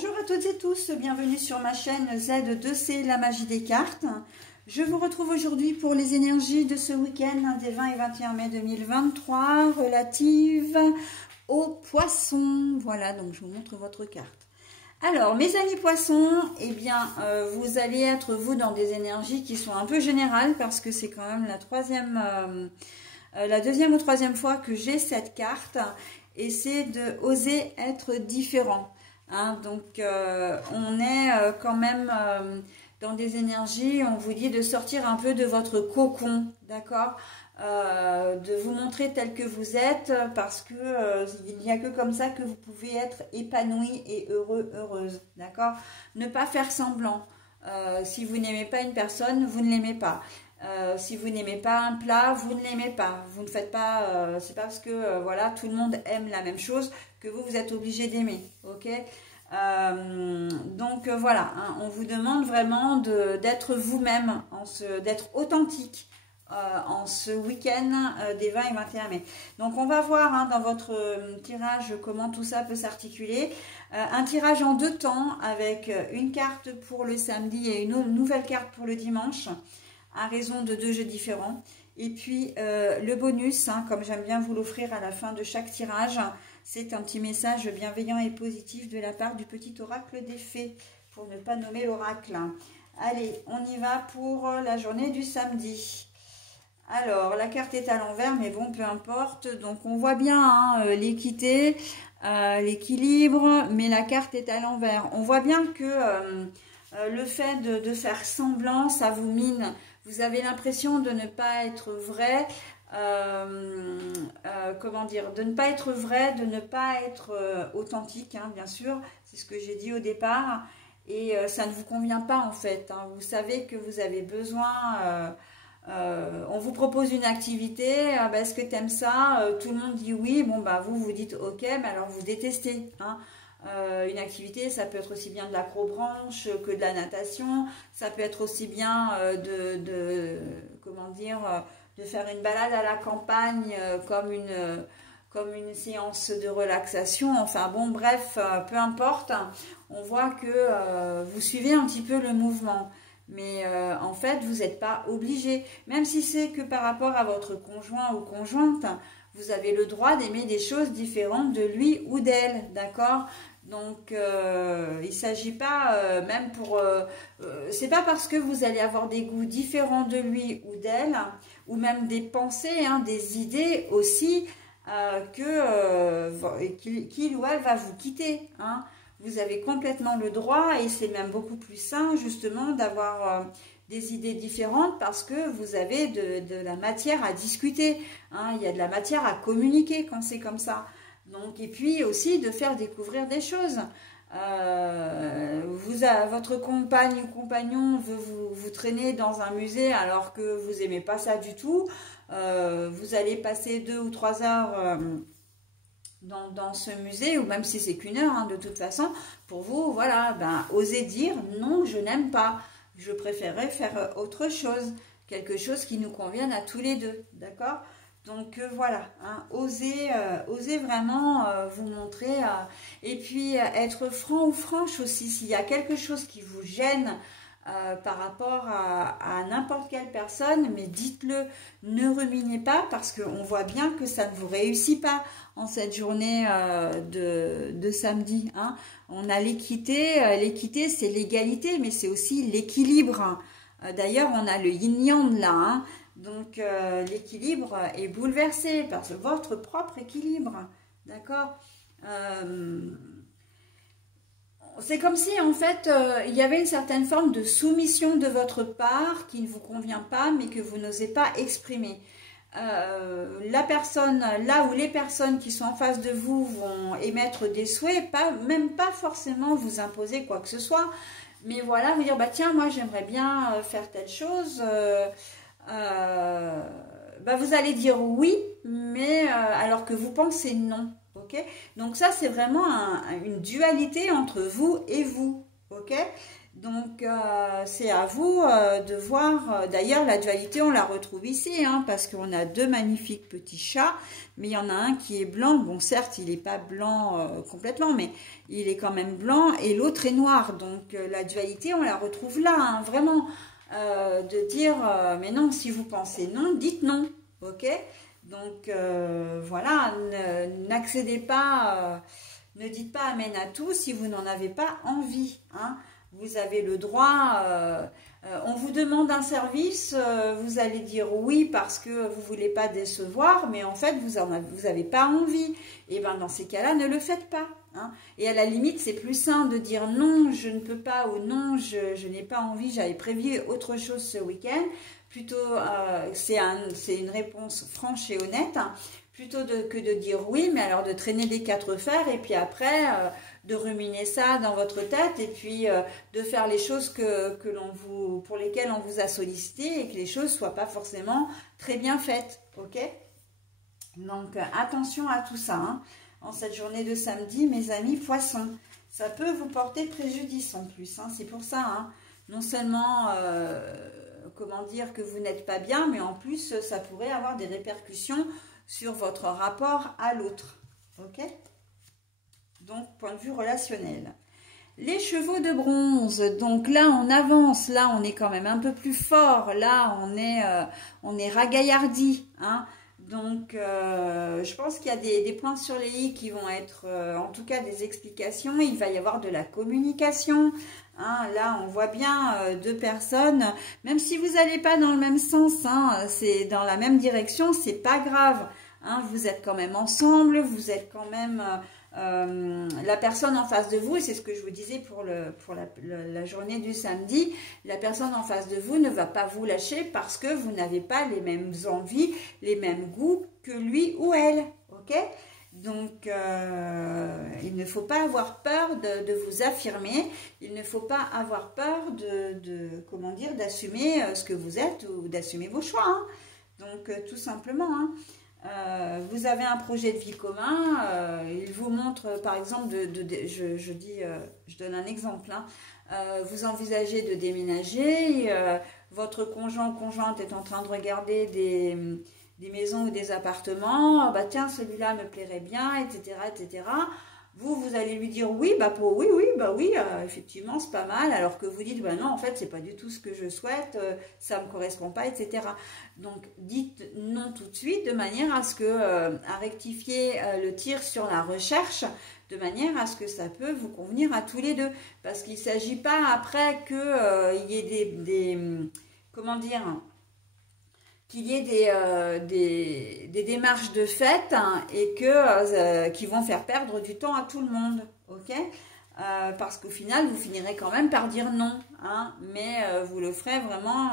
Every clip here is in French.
Bonjour à toutes et tous, bienvenue sur ma chaîne Z2C, la magie des cartes. Je vous retrouve aujourd'hui pour les énergies de ce week-end des 20 et 21 mai 2023 relatives aux poissons. Voilà, donc je vous montre votre carte. Alors, mes amis poissons, eh bien, vous allez être, vous, dans des énergies qui sont un peu générales parce que c'est quand même la deuxième ou troisième fois que j'ai cette carte et c'est de oser être différent. Hein, donc, on est quand même dans des énergies, on vous dit de sortir un peu de votre cocon, d'accord, de vous montrer tel que vous êtes, parce que il n'y a que comme ça que vous pouvez être épanoui et heureux, heureuse, d'accord. Ne pas faire semblant. Si vous n'aimez pas une personne, vous ne l'aimez pas. Si vous n'aimez pas un plat, vous ne l'aimez pas. Vous ne faites pas, c'est pas parce que voilà, tout le monde aime la même chose que vous êtes obligé d'aimer, ok. Donc voilà, hein, on vous demande vraiment d'être vous-même, d'être authentique en ce week-end des 20 et 21 mai. Donc on va voir hein, dans votre tirage comment tout ça peut s'articuler. Un tirage en deux temps avec une carte pour le samedi et une nouvelle carte pour le dimanche, à raison de deux jeux différents. Et puis le bonus, hein, comme j'aime bien vous l'offrir à la fin de chaque tirage, c'est un petit message bienveillant et positif de la part du petit oracle des fées, pour ne pas nommer l'oracle. Allez, on y va pour la journée du samedi. Alors, la carte est à l'envers, mais bon, peu importe. Donc, on voit bien hein, l'équité, l'équilibre, mais la carte est à l'envers. On voit bien que le fait de faire semblant, ça vous mine. Vous avez l'impression de ne pas être vrai. Comment dire, de ne pas être vrai, de ne pas être authentique, hein, bien sûr, c'est ce que j'ai dit au départ, et ça ne vous convient pas en fait, hein. Vous savez que vous avez besoin, on vous propose une activité, bah, est-ce que tu aimes ça, tout le monde dit oui, bon bah vous dites ok, mais alors vous détestez, hein. Une activité, ça peut être aussi bien de l'acrobranche que de la natation, ça peut être aussi bien comment dire, de faire une balade à la campagne comme une séance de relaxation. Enfin bon, bref, peu importe. On voit que vous suivez un petit peu le mouvement. Mais en fait, vous n'êtes pas obligé. Même si c'est que par rapport à votre conjoint ou conjointe, vous avez le droit d'aimer des choses différentes de lui ou d'elle, d'accord ? Donc, il ne s'agit pas, même pour... c'est pas parce que vous allez avoir des goûts différents de lui ou d'elle, ou même des pensées, hein, des idées aussi, qu'il ou elle va vous quitter. Hein. Vous avez complètement le droit, et c'est même beaucoup plus sain, justement, d'avoir... des idées différentes parce que vous avez de la matière à discuter. Hein. Il y a de la matière à communiquer quand c'est comme ça. Donc, et puis aussi de faire découvrir des choses. Votre compagne ou compagnon veut vous traîner dans un musée alors que vous n'aimez pas ça du tout. Vous allez passer 2 ou 3 heures dans ce musée, ou même si c'est qu'une heure, hein, de toute façon, pour vous, voilà, ben, osez dire non, je n'aime pas. Je préférerais faire autre chose, quelque chose qui nous convienne à tous les deux, d'accord ? Donc voilà, hein, osez vraiment vous montrer et puis être franc ou franche aussi. S'il y a quelque chose qui vous gêne par rapport à n'importe quelle personne, mais dites-le, ne ruminez pas parce qu'on voit bien que ça ne vous réussit pas en cette journée de samedi. Hein. On a l'équité, l'équité c'est l'égalité, mais c'est aussi l'équilibre. Hein. D'ailleurs, on a le yin-yang là, hein. Donc, l'équilibre est bouleversé par votre propre équilibre, d'accord. C'est comme si, en fait, il y avait une certaine forme de soumission de votre part qui ne vous convient pas, mais que vous n'osez pas exprimer. La personne, là où les personnes qui sont en face de vous vont émettre des souhaits, même pas forcément vous imposer quoi que ce soit, mais voilà, vous dire, bah tiens, moi j'aimerais bien faire telle chose... bah vous allez dire oui, mais alors que vous pensez non, ok. Donc ça, c'est vraiment une dualité entre vous et vous, ok. Donc, c'est à vous de voir. D'ailleurs, la dualité, on la retrouve ici, hein, parce qu'on a deux magnifiques petits chats, mais il y en a un qui est blanc. Bon, certes, il n'est pas blanc complètement, mais il est quand même blanc, et l'autre est noir. Donc, la dualité, on la retrouve là, hein, vraiment, de dire, mais non, si vous pensez non, dites non, ok? Donc, voilà, n'accédez pas, ne dites pas amen à tout si vous n'en avez pas envie, hein. Vous avez le droit, on vous demande un service, vous allez dire oui parce que vous ne voulez pas décevoir, mais en fait, vous n'avez pas envie. Et bien, dans ces cas-là, ne le faites pas, hein. Et à la limite, c'est plus sain de dire non, je ne peux pas, ou non, je n'ai pas envie, j'avais prévu autre chose ce week-end. Plutôt, c'est une réponse franche et honnête, hein, plutôt que de dire oui, mais alors de traîner des quatre fers, et puis après... de ruminer ça dans votre tête, et puis de faire les choses pour lesquelles on vous a sollicité, et que les choses soient pas forcément très bien faites, ok? Donc attention à tout ça, hein. En cette journée de samedi, mes amis poissons, ça peut vous porter préjudice en plus, hein. C'est pour ça, hein. Non seulement comment dire que vous n'êtes pas bien, mais en plus ça pourrait avoir des répercussions sur votre rapport à l'autre, ok? Donc, point de vue relationnel. Les chevaux de bronze, donc là, on avance, là, on est quand même un peu plus fort, là, on est ragaillardi, hein. Donc, je pense qu'il y a des points sur les i qui vont être, en tout cas, des explications. Il va y avoir de la communication, hein. Là, on voit bien deux personnes, même si vous n'allez pas dans le même sens, hein, c'est dans la même direction, c'est pas grave, hein. Vous êtes quand même ensemble, vous êtes quand même... la personne en face de vous, et c'est ce que je vous disais pour la journée du samedi, la personne en face de vous ne va pas vous lâcher parce que vous n'avez pas les mêmes envies, les mêmes goûts que lui ou elle, ok? Donc, il ne faut pas avoir peur de vous affirmer, il ne faut pas avoir peur comment dire, d'assumer ce que vous êtes ou d'assumer vos choix, hein. Donc, tout simplement, hein. Vous avez un projet de vie commun, il vous montre par exemple, je donne un exemple, hein, vous envisagez de déménager, votre conjoint ou conjointe est en train de regarder des maisons ou des appartements, bah tiens celui-là me plairait bien, etc., etc. Vous allez lui dire oui, oui, effectivement, c'est pas mal, alors que vous dites, bah non, en fait, c'est pas du tout ce que je souhaite, ça me correspond pas, etc. Donc, dites non tout de suite, de manière à ce que, à rectifier le tir sur la recherche, de manière à ce que ça peut vous convenir à tous les deux. Parce qu'il ne s'agit pas après qu'il y ait comment dire, qu'il y ait des démarches de fait, hein, et qui vont faire perdre du temps à tout le monde, ok? Parce qu'au final, vous finirez quand même par dire non, hein, mais vous le ferez vraiment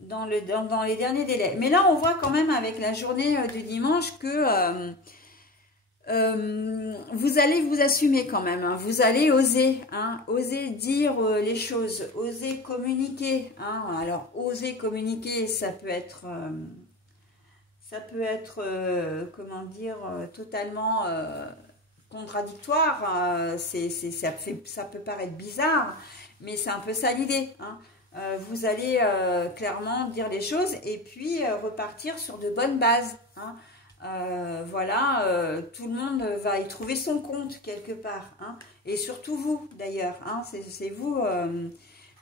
dans les derniers délais. Mais là, on voit quand même avec la journée de dimanche que vous allez vous assumer quand même, hein. Vous allez oser, hein, oser dire les choses, oser communiquer, hein. Alors, oser communiquer, ça peut être comment dire, totalement contradictoire, ça peut paraître bizarre, mais c'est un peu ça l'idée, hein. Vous allez clairement dire les choses et puis repartir sur de bonnes bases, hein. Voilà, tout le monde va y trouver son compte quelque part, hein, et surtout vous d'ailleurs, hein, c'est vous,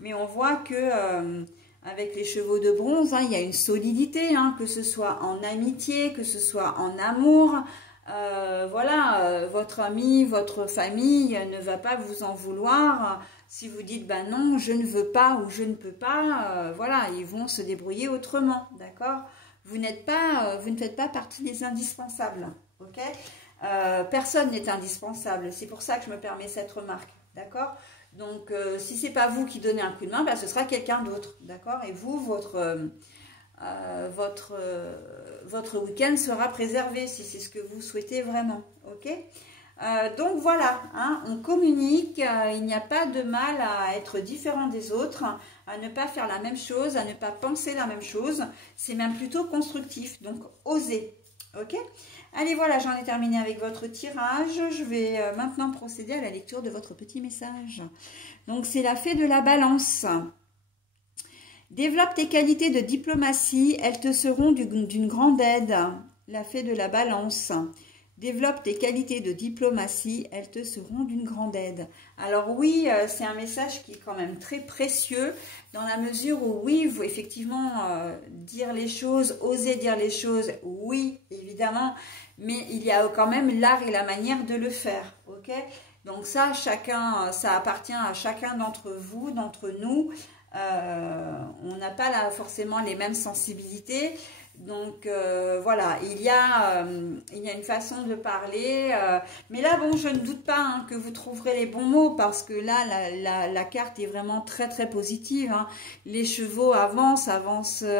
mais on voit que avec les chevaux de bronze, hein, il y a une solidité, hein, que ce soit en amitié, que ce soit en amour, voilà, votre ami, votre famille ne va pas vous en vouloir si vous dites bah non, je ne veux pas ou je ne peux pas, voilà, ils vont se débrouiller autrement, d'accord? Vous ne faites pas partie des indispensables, ok? Personne n'est indispensable, c'est pour ça que je me permets cette remarque, d'accord? Donc, si ce n'est pas vous qui donnez un coup de main, bah, ce sera quelqu'un d'autre, d'accord? Et vous, votre week-end sera préservé, si c'est ce que vous souhaitez vraiment, ok? Donc voilà, hein, on communique, il n'y a pas de mal à être différent des autres, à ne pas faire la même chose, à ne pas penser la même chose, c'est même plutôt constructif, donc osez, Ok? Allez, voilà, j'en ai terminé avec votre tirage. Je vais maintenant procéder à la lecture de votre petit message. Donc, c'est la fée de la balance. Développe tes qualités de diplomatie, elles te seront d'une grande aide. La fée de la balance. Développe tes qualités de diplomatie, elles te seront d'une grande aide. Alors oui, c'est un message qui est quand même très précieux, dans la mesure où oui, vous effectivement dire les choses, oser dire les choses, oui, évidemment, mais il y a quand même l'art et la manière de le faire, ok? Donc ça, ça appartient à chacun d'entre vous, d'entre nous. On n'a pas là forcément les mêmes sensibilités. Donc voilà, il y a une façon de parler, mais là bon, je ne doute pas hein, que vous trouverez les bons mots, parce que là la carte est vraiment très très positive, hein. Les chevaux avancent à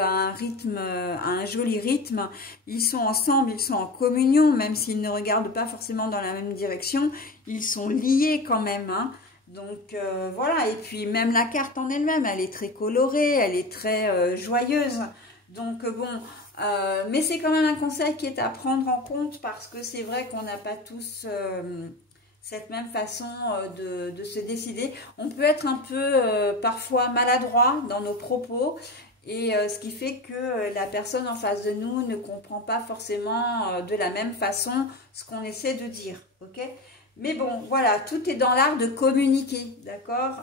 un rythme, à un joli rythme, ils sont ensemble, ils sont en communion, même s'ils ne regardent pas forcément dans la même direction, ils sont liés quand même, hein. Donc voilà, et puis même la carte en elle-même, elle est très colorée, elle est très joyeuse. Donc bon, mais c'est quand même un conseil qui est à prendre en compte, parce que c'est vrai qu'on n'a pas tous cette même façon de se décider. On peut être un peu parfois maladroit dans nos propos, et ce qui fait que la personne en face de nous ne comprend pas forcément de la même façon ce qu'on essaie de dire, ok? Mais bon, voilà, tout est dans l'art de communiquer, d'accord?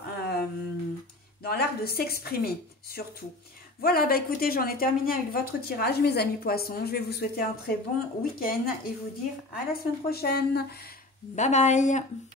Dans l'art de s'exprimer, surtout. Voilà, bah écoutez, j'en ai terminé avec votre tirage, mes amis poissons. Je vais vous souhaiter un très bon week-end et vous dire à la semaine prochaine. Bye bye!